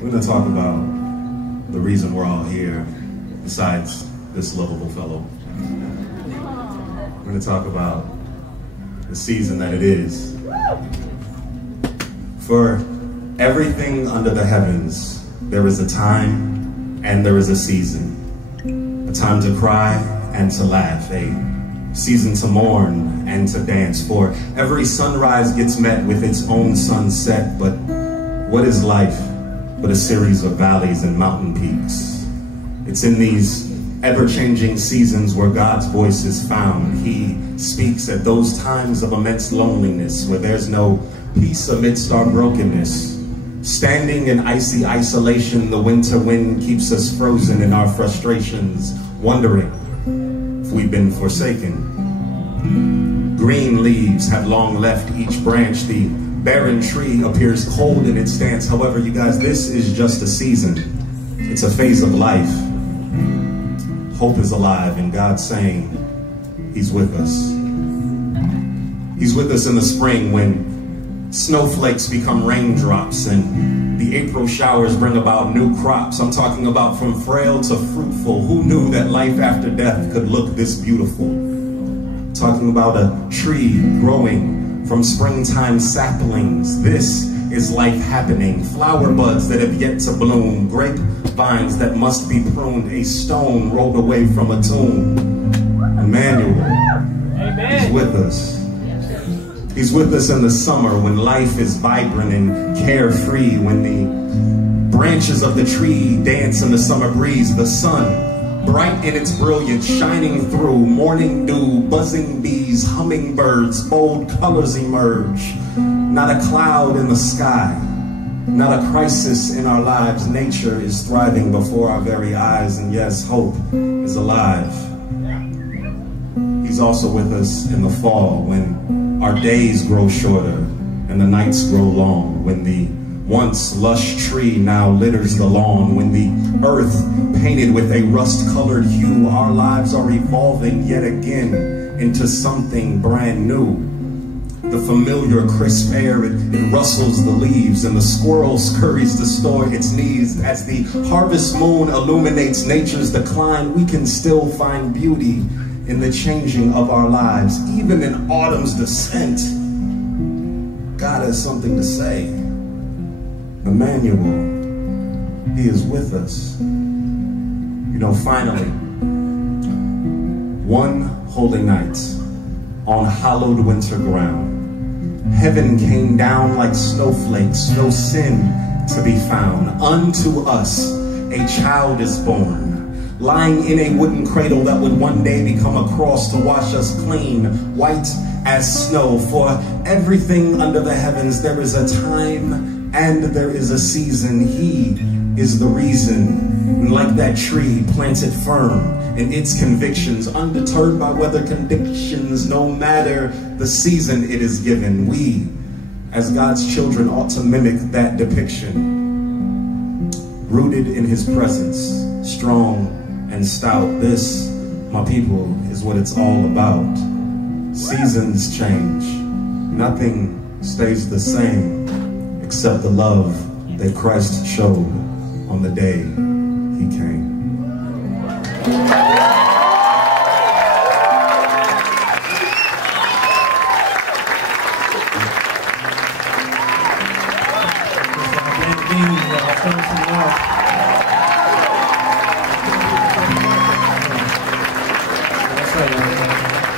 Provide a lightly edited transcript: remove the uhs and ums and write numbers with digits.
We're going to talk about the reason we're all here, besides this lovable fellow. We're going to talk about the season that it is. For everything under the heavens, there is a time and there is a season. A time to cry and to laugh, a season to mourn and to dance. For every sunrise gets met with its own sunset, but what is life but a series of valleys and mountain peaks? It's in these ever-changing seasons where God's voice is found. He speaks at those times of immense loneliness, where there's no peace amidst our brokenness. Standing in icy isolation, the winter wind keeps us frozen in our frustrations, wondering if we've been forsaken. Green leaves have long left each branch. The barren tree appears cold in its stance. However, you guys, this is just a season. It's a phase of life. Hope is alive, and God's saying He's with us. He's with us in the spring when snowflakes become raindrops and the April showers bring about new crops. I'm talking about from frail to fruitful. Who knew that life after death could look this beautiful? Talking about a tree growing from springtime saplings. This is life happening. Flower buds that have yet to bloom. Grapevines that must be pruned. A stone rolled away from a tomb. Emmanuel is with us. He's with us in the summer when life is vibrant and carefree, when the branches of the tree dance in the summer breeze, the sun, bright in its brilliance, shining through, morning dew, buzzing bees, hummingbirds, bold colors emerge. Not a cloud in the sky, not a crisis in our lives. Nature is thriving before our very eyes, and yes, hope is alive. He's also with us in the fall when our days grow shorter and the nights grow long, when the once lush tree now litters the lawn, when the earth painted with a rust-colored hue, our lives are evolving yet again into something brand new. The familiar crisp air, it rustles the leaves, and the squirrel scurries to store its needs. As the harvest moon illuminates nature's decline, we can still find beauty in the changing of our lives. Even in autumn's descent, God has something to say. Emmanuel, He is with us. You know, finally, one holy night on hallowed winter ground, heaven came down like snowflakes, no sin to be found. Unto us a child is born, lying in a wooden cradle that would one day become a cross to wash us clean, white as snow. For everything under the heavens, there is a time and there is a season. He is the reason. And like that tree planted firm in its convictions, undeterred by weather conditions, no matter the season it is given, we, as God's children, ought to mimic that depiction. Rooted in His presence, strong and stout. This, my people, is what it's all about. Seasons change. Nothing stays the same except the love that Christ showed on the day He came. Adan Bean, That's right,